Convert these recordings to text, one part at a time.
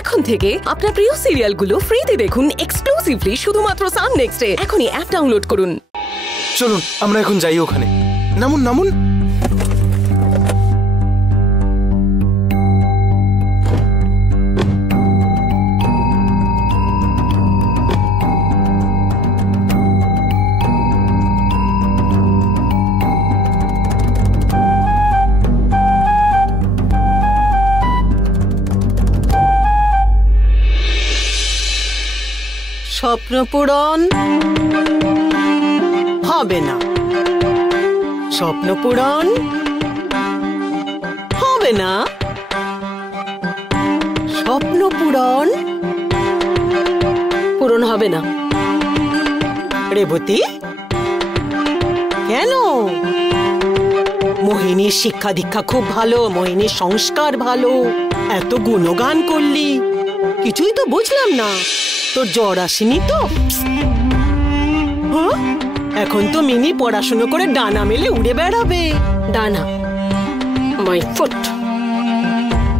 এখন থেকে আপনার প্রিয় সিরিয়ালগুলো ফ্রিতে দেখুন এক্সক্লুসিভলি শুধুমাত্র সান নেক্সটে। এখনই অ্যাপ ডাউনলোড করুন। চলুন আমরা এখন যাই ওখানে। নামুন নামুন। স্বপ্ন পূরণ হবে না, স্বপ্ন পূরণ হবে না, স্বপ্ন পূরণ হবে না। রেবতী, কেন? মোহিনীর শিক্ষা দীক্ষা খুব ভালো, মোহিনীর সংস্কার ভালো, এত গুণগান করলি, কিছুই তো বুঝলাম না। তোর জ্বর আসেনি তো? হ্যাঁ, এখন তো মিনি পড়াশোনা করে ডানা মেলে উড়ে বেড়াবে। ডানা? My foot.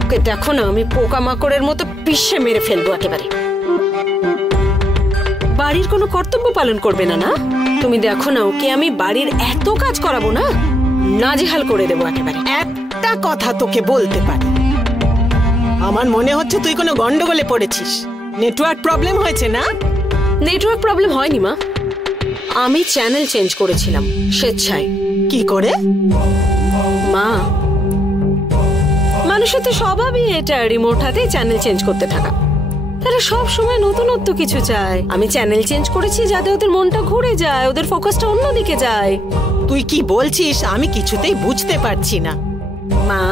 ওকে দেখো না, আমি পোকামাকড়ের মতো পিষে মেরে ফেলবো একেবারে। বাড়ির কোনো কর্তব্য পালন করবে না না? তুমি দেখো না, ওকে আমি বাড়ির এত কাজ করাবো না, নাজেহাল করে দেবো একেবারে। একটা কথা তোকে বলতে পারি, আমার মনে হচ্ছে তুই কোনো গন্ডগোলে পড়েছিস। নেটওয়ার্ক প্রবলেম হয়েছে না? নেটওয়ার্ক প্রবলেম হয়নি মা, আমি চ্যানেল চেঞ্জ করেছিলাম স্বেচ্ছায়। কি করে? মা, মানুষের তো স্বভাবই এটা, রিমোট হাতে চ্যানেল চেঞ্জ করতে থাকা। তারা সব সময় নতুনত্ব কিছু চায়। আমি চ্যানেল চেঞ্জ করেছি যাতে ওদের মনটা ঘুরে যায়, ওদের ফোকাসটা অন্যদিকে যায়। তুই কি বলছিস আমি কিছুতেই বুঝতে পারছি না। মা,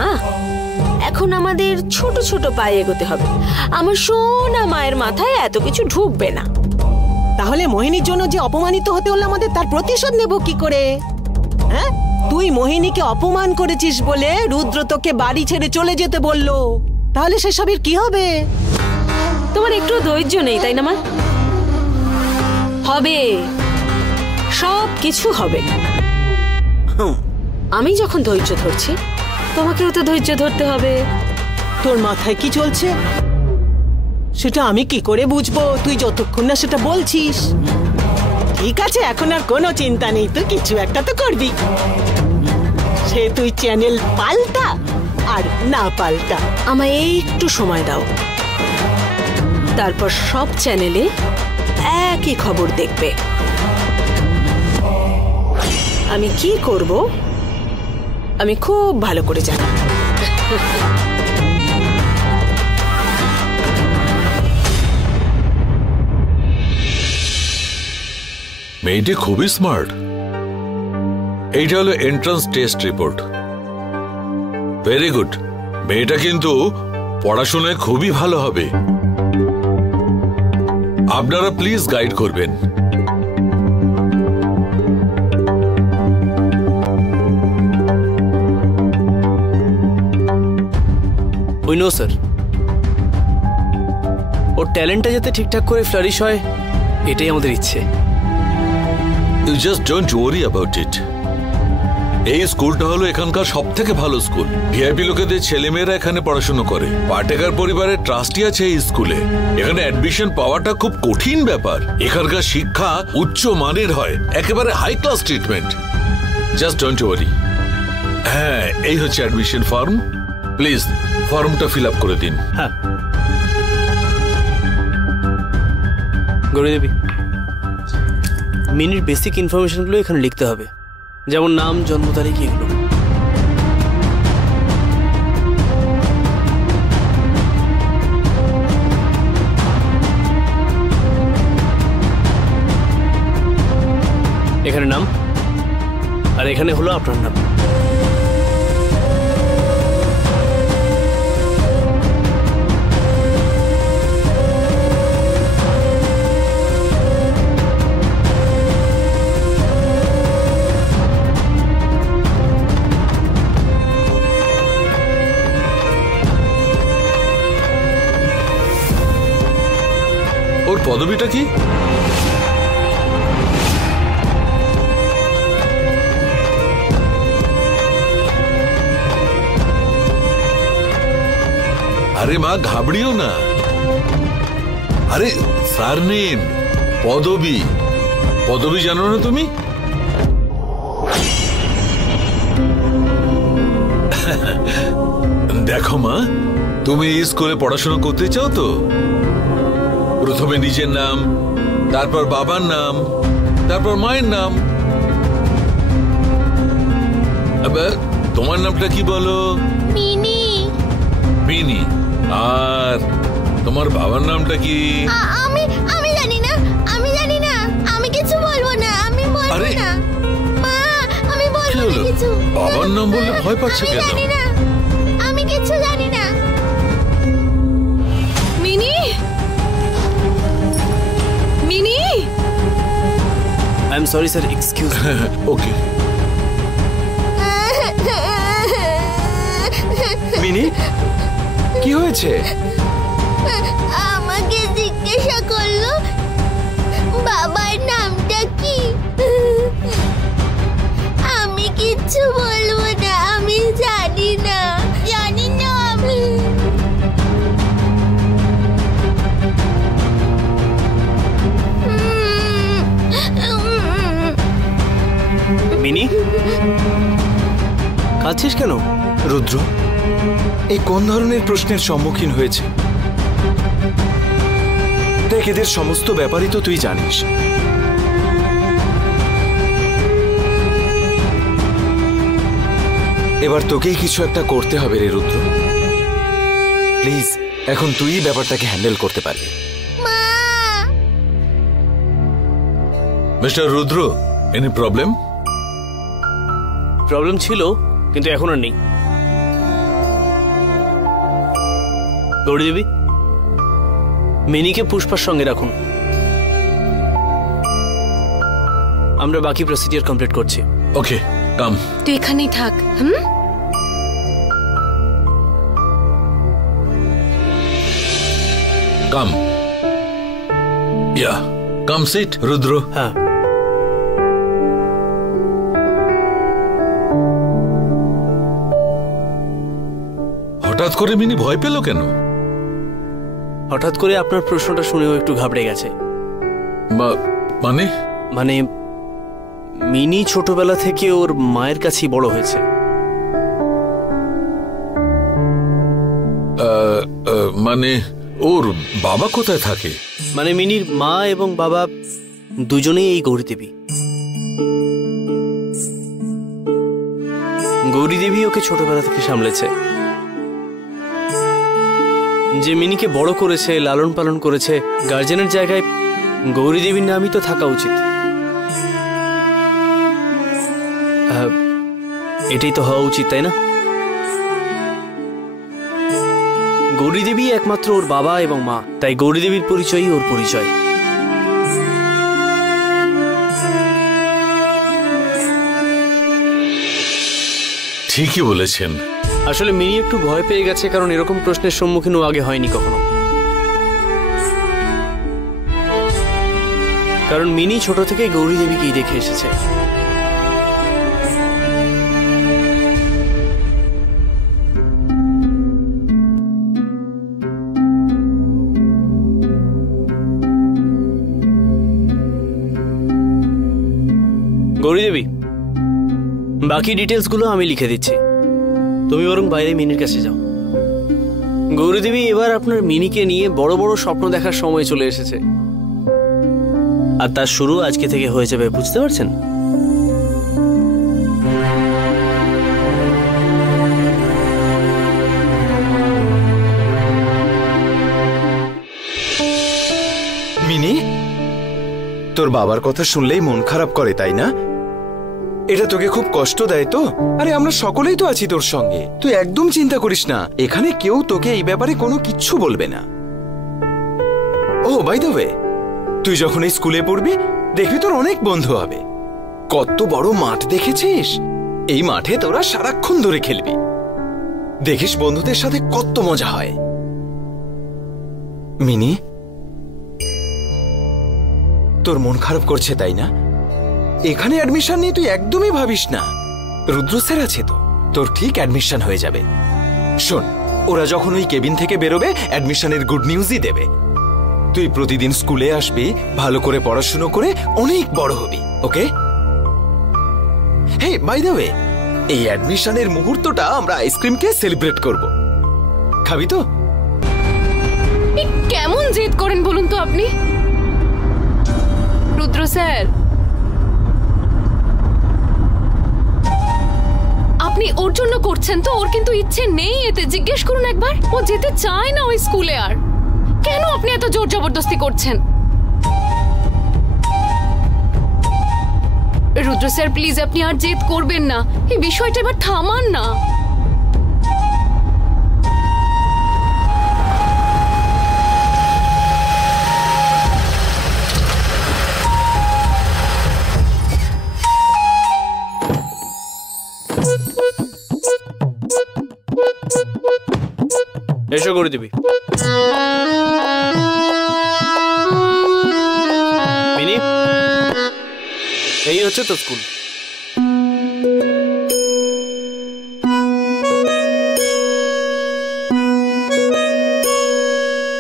এখন আমাদের ছোট ছোট পায়ে এগোতে হবে। আমার সোনা মায়ের মাথায় এত কিছু ঢুকবে না। তাহলে মোহিনীর জন্য যে অপমানিত হতে হলো আমাদের, তার প্রতিশোধ নেব কি করে? হ্যাঁ, তুই মোহিনীকে অপমান করেছিস বলে রুদ্র তোকে বাড়ি ছেড়ে চলে যেতে বললো, তাহলে সেসবের কি হবে? তোমার একটু ধৈর্য নেই তাই না মা? হবে, সব কিছু হবে। আমি যখন ধৈর্য ধরছি, তোমাকেও তো ধৈর্য ধরতে হবে। তোর মাথায় কি চলছে সেটা আমি কি করে বুঝবো, তুই যতক্ষণ না সেটা বলছিস। ঠিক আছে, এখন আর কোনো চিন্তা নেই, তুই কিছু একটা তো করবি। সে তুই চ্যানেল পাল্টা আর না পাল্টা, আমায় একটু সময় দাও, তারপর সব চ্যানেলে একই খবর দেখবে। আমি কি করব আমি খুব ভালো করে জানি। মেয়েটি খুবই স্মার্ট। এইটা হলো entrance test report. Very good. মেয়েটা কিন্তু পড়াশোনায় খুবই ভালো হবে। আপনারা প্লিজ গাইড করবেন। উই নো স্যার, ওর ট্যালেন্টটা যাতে ঠিকঠাক করে ফ্লারিশ হয়, এটাই আমাদের ইচ্ছে। You just don't worry about it. এই স্কুলটা হলো এখানকার সব থেকে ভালো স্কুল। ভিআইপি লোকেদের ছেলেমেয়েরা এখানে পড়াশোনা করে। পাটেকার পরিবারের ট্রাস্টি আছে এই স্কুলে। এখানে অ্যাডমিশন পাওয়াটা খুব কঠিন ব্যাপার। এখানকার শিক্ষা উচ্চ মানের হয়, একেবারে high class treatment. Just don't worry. হ্যাঁ, এই হচ্ছে অ্যাডমিশন ফর্ম। প্লিজ ফর্মটা ফিল আপ করে দিন। হ্যাঁ গৌরীদেবী, মিনির বেসিক ইনফরমেশনগুলো এখানে লিখতে হবে, যেমন নাম, জন্ম তারিখ, এগুলো। এখানে নাম, আর এখানে হলো আপনার নাম। ওর পদবিটা কি? আরে মা, ঘাবড়িও না। আরে সারনেম, পদবী। পদবী জানো না তুমি? দেখো মা, তুমি এই স্কুলে পড়াশোনা করতে চাও তো প্রথমে নিজের নাম, তারপর বাবার নাম, তারপর মায়ের নাম। তোমার নামটা কি বলো? মিনি। মিনি। আর তোমার বাবার নামটা কি? আমি জানি না, আমি জানি না, আমি কিছু বলবো না, আমি বলবো না মা, আমি বলবো না কিছু। বাবার নাম বললে ভয় পাচ্ছে কেন? জানি না, আমি কিছু জানি না। Mini, mini, I am sorry sir, excuse. Okay. Mini, কি হয়েছে? আমাকে জিজ্ঞাসা করলো বাবার নামটা কি। আমি কিচ্ছু বলবো না, আমি জানি না, জানি না আমি। মিনি, কাঁদছিস কেন? রুদ্র, এই কোন ধরনের প্রশ্নের সম্মুখীন হয়েছে? দেখ, এদের সমস্ত ব্যাপারই তো তুই জানিস। এবার তোকেই কিছু একটা করতে হবে রে রুদ্র। প্লিজ, এখন তুই ব্যাপারটাকে হ্যান্ডেল করতে পারবি। মা, মিস্টার রুদ্র, এনি প্রবলেম? প্রবলেম ছিল, কিন্তু এখন আর নেই। গৌরী দেবী, মিনিকে পুষ্পার সঙ্গে রাখুন, আমরা বাকি প্রসিডিওর কমপ্লিট করছি। ওকে, কাম। তুই এখানেই থাক। কাম। ইয়া, কাম সিট রুদ্র। হ্যাঁ, হঠাৎ করে মিনি ভয় পেল কেন? হঠাৎ করে আপনার প্রশ্নটা শুনেও একটু ঘাবড়ে গেছে। মানে? মানে মিনি ছোটবেলা থেকে ওর মায়ের কাছেই বড় হয়েছে। মানে ওর বাবা কোথায় থাকে? মানে মিনির মা এবং বাবা দুজনেই এই গৌরী দেবী। গৌরী দেবী ওকে ছোটবেলা থেকে সামলেছে। যে মিনিকে বড় করেছে, লালন পালন করেছে, গার্জেনের জায়গায় গৌরী দেবীর নামই তো থাকা উচিত। এটাই তো হওয়া উচিত, তাই না? গৌরী দেবী একমাত্র ওর বাবা এবং মা, তাই গৌরী দেবীর পরিচয়ই ওর পরিচয়। ঠিকই বলেছেন। আসলে মিনি একটু ভয় পেয়ে গেছে, কারণ এরকম প্রশ্নের সম্মুখীন ও আগে হয়নি কখনো। কারণ মিনি ছোট থেকে গৌরী দেবীকেই দেখে এসেছে। গৌরী দেবী, বাকি ডিটেলস গুলো আমি লিখে দিচ্ছি, তুমি বরং বাইরে মিনির কাছে যাও। গৌরী দেবী, এবার আপনার মিনিকে নিয়ে বড় বড় স্বপ্ন দেখার সময় চলে এসেছে, আর তার শুরু আজকে থেকে হয়ে যাবে, বুঝতে পারছেন? মিনি, তোর বাবার কথা শুনলেই মন খারাপ করে, তাই না? এটা তোকে খুব কষ্ট দেয় তো? আরে আমরা সকলেই তো আছি তোর সঙ্গে, তুই একদম চিন্তা করিস না, এখানে কেউ তোকে এই ব্যাপারে কোনো কিচ্ছু বলবে না। ও বাই দ্য ওয়ে, তুই যখন এই স্কুলে পড়বি দেখবি তোর অনেক বন্ধু হবে। কত বড় মাঠ দেখেছিস? এই মাঠে তোরা সারাক্ষণ ধরে খেলবি, দেখিস বন্ধুদের সাথে কত মজা হয়। মিনি, তোর মন খারাপ করছে তাই না? এখানে অ্যাডমিশন নিয়ে তুই একদমই ভাবিস না, রুদ্র স্যার আছে তো, তোর ঠিক অ্যাডমিশন হয়ে যাবে। শোন, ওরা যখন ওই কেবিন থেকে বেরোবে অ্যাডমিশনের গুড নিউজই দেবে। তুই প্রতিদিন স্কুলে আসবি, ভালো করে পড়াশুনো করে অনেক বড় হবি, ওকে? হে বাই দ্য ওয়ে, এই অ্যাডমিশনের মুহূর্তটা আমরা আইসক্রিমকে সেলিব্রেট করব। খাবি তো? কেমন জেদ করেন বলুন তো আপনি? রুদ্র স্যার, আপনি ওর জন্য করছেন তো? ওর কিন্তু ইচ্ছে নেই এতে। জিজ্ঞেস করুন একবার, ও যেতে চায় না ওই স্কুলে। আর কেন আপনি এত জোর জবরদস্তি করছেন? রুদ্র স্যার প্লিজ, আপনি আর জেদ করবেন না। এই বিষয়টা এবার থামান না। এসো করে দিবি। মিনি, এই হচ্ছে তো স্কুল।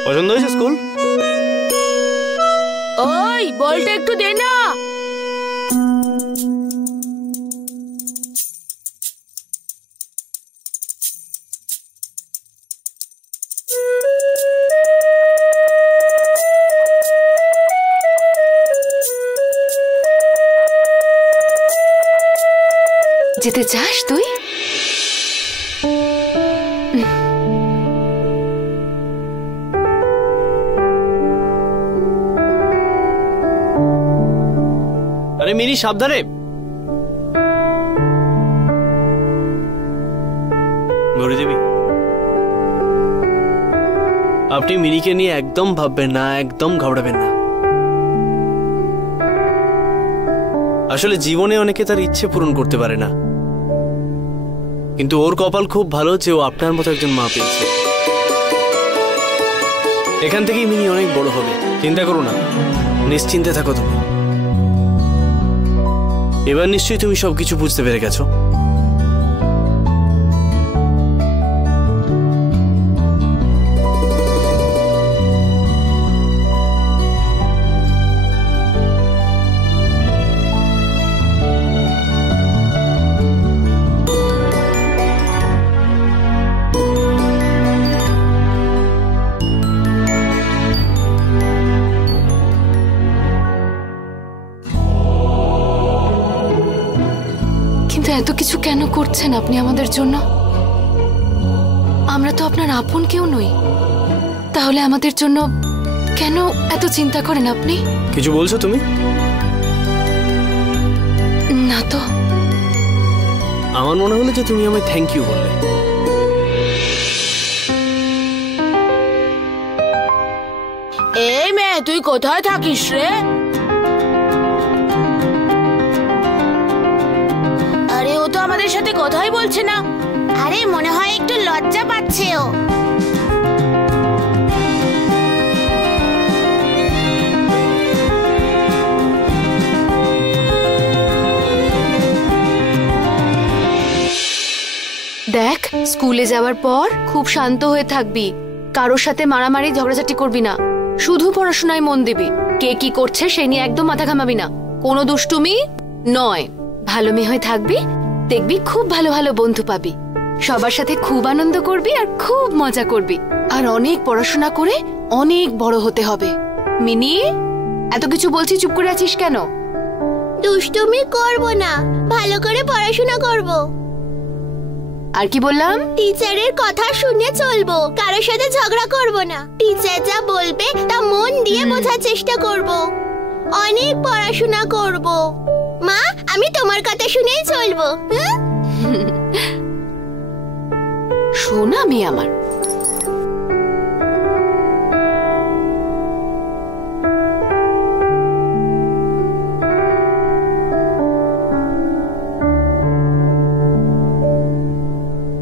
পছন্দ হয়েছে স্কুল? ওই বলটা একটু দে না। যেতে চাস তুই? আরে মিনি সাবধানে। গৌরীদেবী, আপনি মিনিকে নিয়ে একদম ভাববেন না, একদম ঘাবড়াবেন না। আসলে জীবনে অনেকে তার ইচ্ছে পূরণ করতে পারে না, কিন্তু ওর কপাল খুব ভালো যে ও আপনার মতো একজন মা পেয়েছে। এখান থেকেই মিনি অনেক বড় হবে, চিন্তা করো না, নিশ্চিন্তে থাকো তুমি। এবার নিশ্চয়ই তুমি সবকিছু বুঝতে পেরে গেছো। এত কিছু কেন করছেন আপনি আমাদের জন্য? আমরা তো আপনার আপন কেউ নই, তাহলে আমাদের জন্য কেন এত চিন্তা করেন আপনি? কিছু বলছো তুমি? না তো। আমার মনে হলো যে তুমি আমায় থ্যাংক ইউ বললে। এই মেয়ে, তুই কোথায় থাকিস রে? আরে ও তো আমাদের সাথে কথাই বলছে না। আরে মনে হয় একটু লজ্জা পাচ্ছে ও। দেখ, স্কুলে যাওয়ার পর খুব শান্ত হয়ে থাকবি, কারোর সাথে মারামারি ঝগড়াঝাটি করবি না, শুধু পড়াশোনায় মন দিবি। কে কি করছে সে নিয়ে একদম মাথা ঘামাবি না, কোনো দুষ্টুমি নয়। ভালো মেয়ে হয়ে থাকবি, দেখবি খুব ভালো ভালো বন্ধু পাবি, সবার সাথে খুব আনন্দ করবি আর খুব মজা করবি, আর অনেক পড়াশোনা করে অনেক বড় হতে হবে। মিনি, এত কিছু বলছি, চুপ করে আছিস কেন? দুষ্টুমি করব না, ভালো করে পড়াশোনা করব। আর কি বললাম? টিচারের কথা শুনে চলবো, কারোর সাথে ঝগড়া করব না। টিচার যা বলবে তা মন দিয়ে বোঝার চেষ্টা করব, অনেক পড়াশোনা করব। মা, আমি তোমার কথা শুনেই চলবো। শোনা মেয়ে আমার,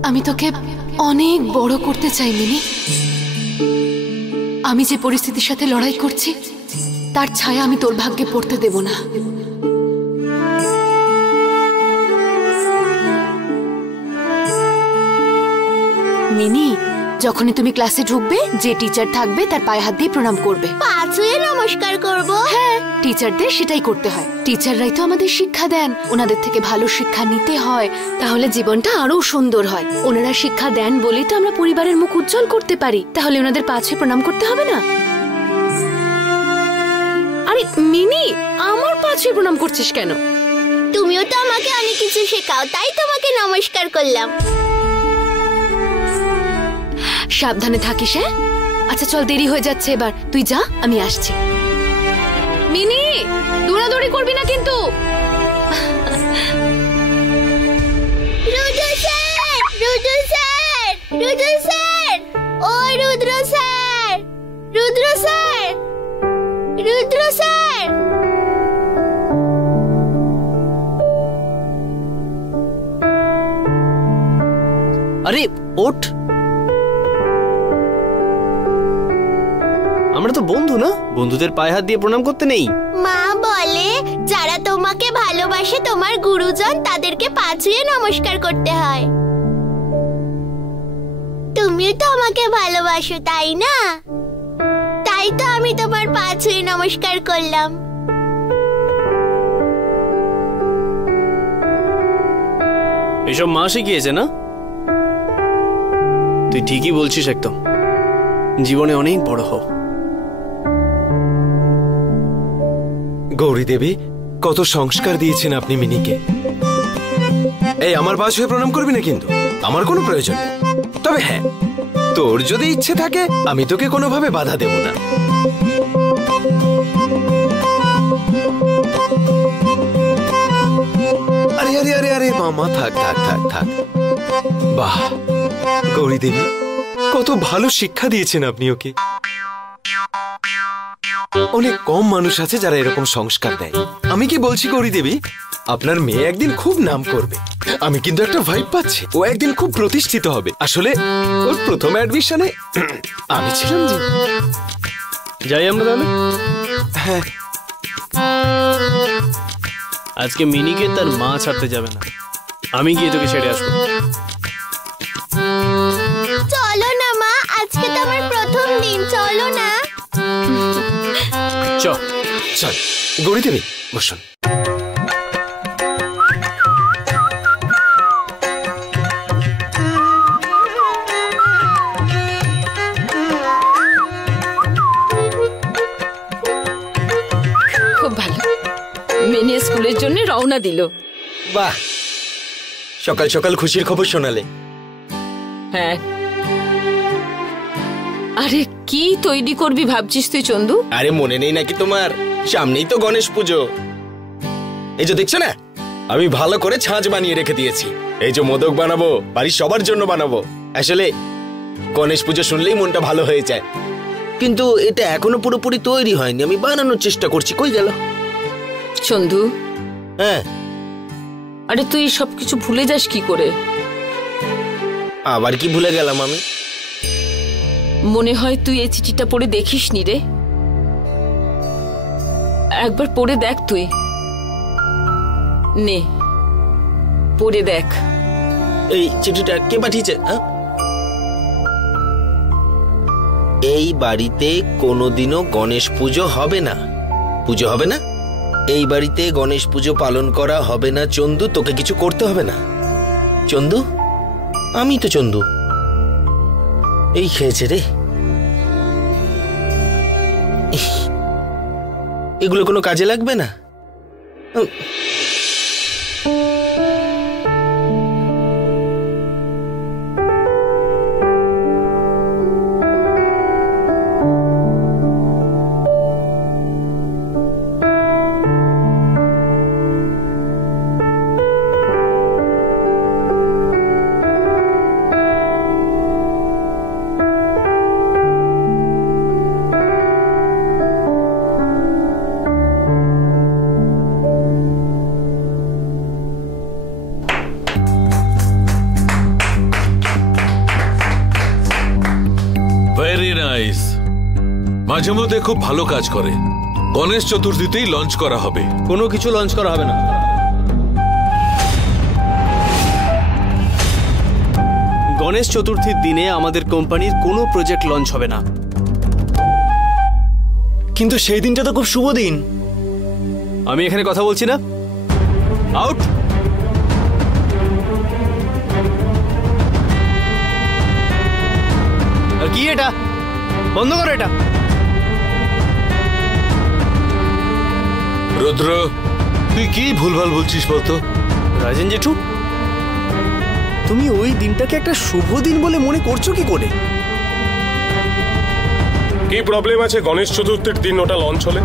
আমি তোকে অনেক বড় করতে চাই মিনি। আমি যে পরিস্থিতির সাথে লড়াই করছি তার ছায়া আমি তোর ভাগ্যে পড়তে দেব না। মিনি, যখনই তুমি ক্লাসে ঢুকবে যে টিচার থাকবে তার পায়ে হাত দিয়ে প্রণাম করবে। পা ছুঁয়ে নমস্কার করব? হ্যাঁ, টিচারদের সেটাই করতে হয়। টিচাররাই তো আমাদের শিক্ষা দেন, ওনাদের থেকে ভালো শিক্ষা নিতে হয়, তাহলে জীবনটা আরো সুন্দর হয়। ওনারা শিক্ষা দেন বলেই তো আমরা পরিবারের মুখ উজ্জ্বল করতে পারি। তাহলে ওনাদের পা ছুঁয়ে প্রণাম করতে হবে না? আরে মিনি, আমার পা ছুঁয়ে প্রণাম করছিস কেন? তুমিও তো আমাকে অনেক কিছু শেখাও, তাই তোমাকে নমস্কার করলাম। সাবধানে থাকিস। হ্যাঁ, আচ্ছা চল, দেরি হয়ে যাচ্ছে, এবার তুই যা, আমি আসছি। মিনি, দৌড়াদৌড়ি করবি না কিন্তু। রুদ্র স্যার, রুদ্র স্যার, রুদ্র স্যার, ও রুদ্র স্যার, রুদ্র স্যার, রুদ্র স্যার। আরে ওঠ, আমরা তো বন্ধু না? বন্ধুদের পায়ে হাত দিয়ে প্রণাম করতে নেই? মা বলে যারা তোমাকে ভালোবাসে, তোমার গুরুজন, তাদেরকে পা ছুঁয়ে নমস্কার করতে হয়। তুমিও তো আমাকে ভালোবাসো, তাই না? তাই তো আমি তোমার পা ছুঁয়ে নমস্কার করলাম। এসব মা শিখিয়েছে না? তুই ঠিকই বলছিস, একদম জীবনে অনেক বড় হও। গৌরী দেবী, কত সংস্কার দিয়েছেন আপনি মিনিকে। এই আমার পা ছুঁয়ে প্রণাম করবি না কিন্তু, আমার কোনো প্রয়োজন নেই। তবে হ্যাঁ, তোর যদি ইচ্ছে থাকে আমি তোকে কোনোভাবে বাধা দেব না। আরে আরে আরে আরে মামা, থাক থাক থাক থাক। বাহ গৌরী দেবী, কত ভালো শিক্ষা দিয়েছেন আপনি ওকে। অনেক কম মানুষ আছে যারা এরকম সংস্কার দেয়। আমি কি বলছি গৌরী দেবী, আপনার মেয়ে একদিন খুব নাম করবে। আমি কিন্তু একটা ভাইব পাচ্ছি, ও একদিন খুব প্রতিষ্ঠিত হবে। আসলে ওর প্রথম অ্যাডমিশনে আমি ছিলাম যে। যাই আমরা তাহলে। হ্যাঁ, আজকে মিনিকে তার মা ছাড়তে যাবে না, আমি গিয়ে তোকে ছেড়ে আসবো। চলো না মা, আজকে তো আমার প্রথম দিন, চলো না। চল চল গৌরী দেবী, বসুন। খুব ভালো, মিনি স্কুলের জন্য রওনা দিল। বাহ, সকাল সকাল খুশির খবর শোনালে। হ্যাঁ, আরে কি তৈরি করবি ভাবছিস তুই চন্দু? আরে মনে নেই নাকি তোমার, সামনেই তো গণেশ পুজো। এই যে দেখছো না, আমি ভালো করে ছাঁচ বানিয়ে রেখে দিয়েছি। এই যে মোদক বানাবো, বাড়ির সবার জন্য বানাবো। আসলে গণেশ পুজো শুনলেই মনটা ভালো হয়ে যায়, কিন্তু এটা এখনো পুরোপুরি তৈরি হয়নি। আমি বানানোর চেষ্টা করছি। কই গেল চন্দু? হ্যাঁ, আরে তুই সবকিছু ভুলে যাস কি করে? আবার কি ভুলে গেলাম আমি? মনে হয় তুই এই চিঠিটা পড়ে দেখিস নি রে। একবার পড়ে দেখ তুই, নে পড়ে দেখ। এই চিঠিটা কে পাঠিয়েছে? এই বাড়িতে কোনোদিনও গণেশ পুজো হবে না। পুজো হবে না, এই বাড়িতে গণেশ পুজো পালন করা হবে না। চন্দু, তোকে কিছু করতে হবে না। চন্দু, আমি তো চন্দু। এই খেয়েছে রে, এগুলো কোনো কাজে লাগবে না। Very nice. মাঝে মধ্যে খুব ভালো কাজ করে। গণেশ চতুর্থীতেই লঞ্চ করা হবে। কোনো কিছু লঞ্চ করা হবে না। গণেশ চতুর্থীর দিনে আমাদের কোম্পানির কোনো প্রজেক্ট লঞ্চ হবে না। কিন্তু সেই দিনটা তো খুব শুভ দিন। আমি এখানে কথা বলছি না, আউট। আর কি এটা, বন্ধ করো এটা। রুদ্র, তুই কি ভুলভাল বলছিস বলতো? রাজেন জেঠু, তুমি ওই দিনটাকে একটা শুভ দিন বলে মনে করছো কি করে? কি প্রবলেম আছে গণেশ চতুর্থীর দিন ওটা লঞ্চ হলে?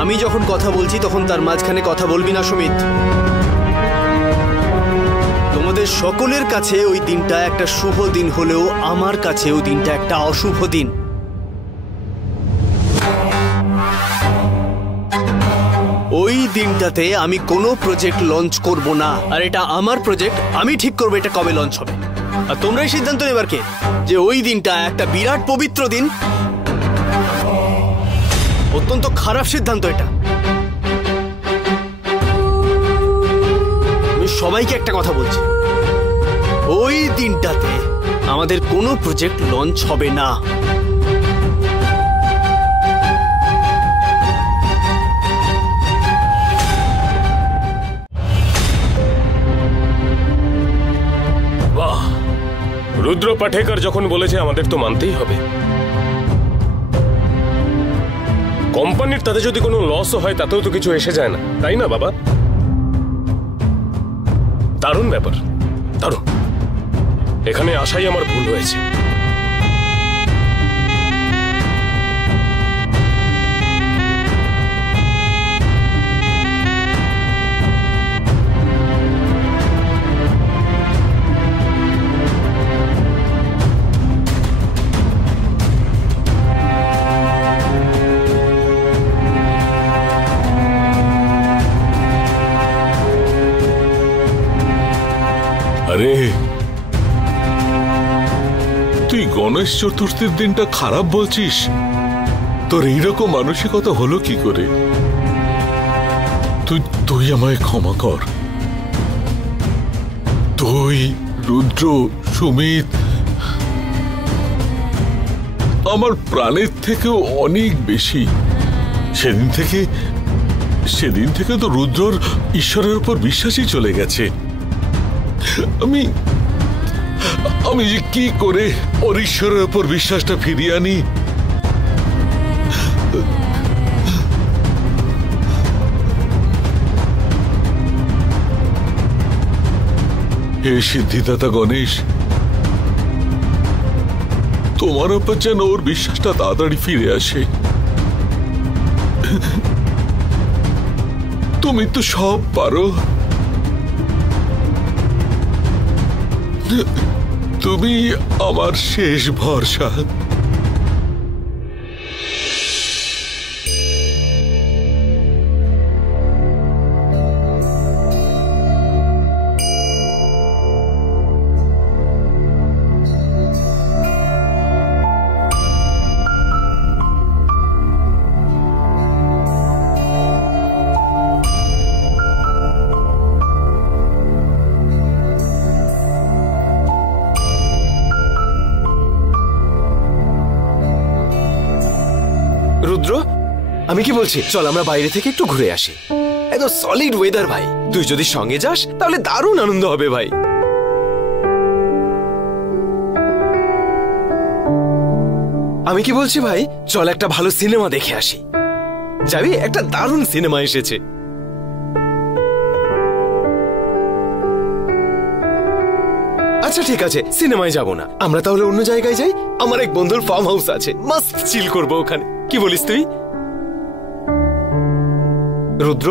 আমি যখন কথা বলছি তখন তার মাঝখানে কথা বলবি না সুমিত। তোমাদের সকলের কাছে ওই দিনটা একটা শুভ দিন হলেও আমার কাছে ওই দিনটা একটা অশুভ দিন। ওই দিনটাতে আমি কোনো প্রজেক্ট লঞ্চ করব না, আর এটা আমার প্রজেক্ট, আমি ঠিক করবো এটা কবে লঞ্চ হবে। আর তোমরাই সিদ্ধান্ত নেবার কে যে ওই দিনটা একটা বিরাট পবিত্র দিন। অত্যন্ত খারাপ সিদ্ধান্ত এটা। আমি সবাইকে একটা কথা বলছি, ওই দিনটাতে আমাদের কোনো প্রজেক্ট লঞ্চ হবে না। বাহ, রুদ্র পাঠেকর যখন বলেছে আমাদের তো মানতেই হবে। কোম্পানির তাতে যদি কোনো লসও হয় তাতেও তো কিছু এসে যায় না, তাই না বাবা? দারুণ ব্যাপার, দারুণ। এখানে আসাই আমার ভুল হয়েছে। আরে, তুই গণেশ চতুর্থীর দিনটা খারাপ বলছিস? তোর এইরকম মানসিকতা হলো কি করে? তুই আমায় ক্ষমা কর। তুই, রুদ্র, সুমিত আমার প্রাণের থেকেও অনেক বেশি। সেদিন থেকে তো রুদ্রর ঈশ্বরের উপর বিশ্বাসই চলে গেছে। আমি যে কি করে ওর ঈশ্বরের উপর বিশ্বাসটা ফিরিয়ে আনি। হে সিদ্ধিদাতা গণেশ, তোমার উপর যেন ওর বিশ্বাসটা তাড়াতাড়ি ফিরে আসে। তুমি তো সব পারো। তুমি আমার শেষ ভরসা। রুদ্র, আমি কি বলছি, চল আমরা বাইরে থেকে একটু ঘুরে আসি। এত সলিড ওয়েদার ভাই, তুই যদি সঙ্গে যাস তাহলে দারুণ আনন্দ হবে ভাই। আমি কি বলছি ভাই, চল একটা ভালো সিনেমা দেখে আসি। যাবি? একটা দারুণ সিনেমা এসেছে। আচ্ছা ঠিক আছে, সিনেমায় যাব না, আমরা তাহলে অন্য জায়গায় যাই। আমার এক বন্ধুর ফার্ম হাউস আছে, মস্ত চিল করবো ওখানে। কি বলিস তুই? রুদ্র,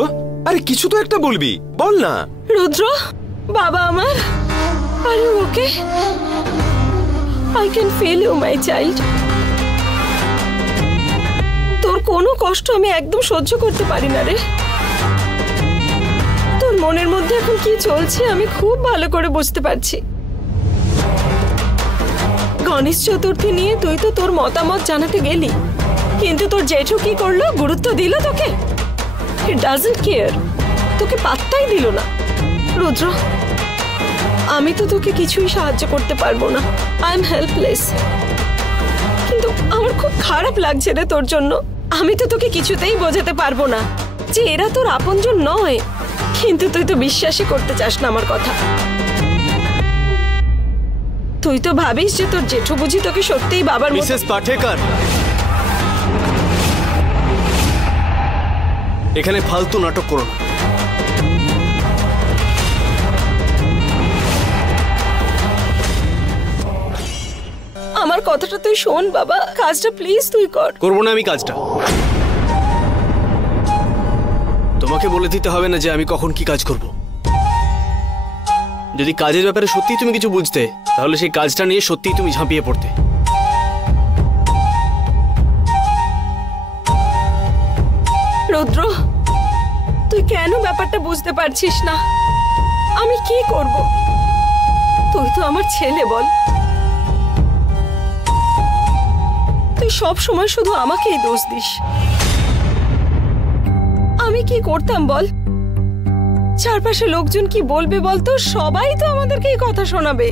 আরে কিছু তো একটা বলবি, বল না। রুদ্র, বাবা আমার, are you okay? I can feel you my child. তোর কোনো কষ্ট আমি একদম সহ্য করতে পারি না রে। তোর মনের মধ্যে এখন কি চলছে আমি খুব ভালো করে বুঝতে পারছি। গণেশ চতুর্থী নিয়ে তুই তো তোর মতামত জানাতে গেলি, কিন্তু তোর জেঠু কি করলো? গুরুত্ব দিল তোকে? হি ডাজন্ট কেয়ার, তোকে পাত্তাই দিল না। রুদ্র, আমি তো তোকে কিছুই সাহায্য করতে পারবো না, আই এম হেল্পলেস। কিন্তু আমার খুব খারাপ লাগছে রে তোর জন্য। আমি তো তোকে কিছুতেই বোঝাতে পারবো না যে এরা তোর আপনজন নয়, কিন্তু তুই তো বিশ্বাসই করতে চাস না আমার কথা। তুই তো ভাবিস যে তোর জেঠু বুঝি তোকে সত্যিই বাবার মতো। মিসেস পাঠেকর, এখানে ফালতু নাটক করো না। আমার কথাটা তুই শোন বাবা, কাজটা প্লিজ তুই কর। করবো না আমি কাজটা। তোমাকে বলে দিতে হবে না যে আমি কখন কি কাজ করব। যদি কাজের ব্যাপারে সত্যিই তুমি কিছু বুঝতে, তাহলে সেই কাজটা নিয়ে সত্যিই তুমি ঝাঁপিয়ে পড়তে। রুদ্র, তুই কেন ব্যাপারটা বুঝতে পারছিস না? আমি কি করব? তুই তো আমার ছেলে, বল। তুই সব সময় শুধু আমাকেই দোষ দিস। আমি কি করতাম বল? চারপাশে লোকজন কি বলবে বলতো? সবাই তো আমাদেরকে এই কথা শোনাবে।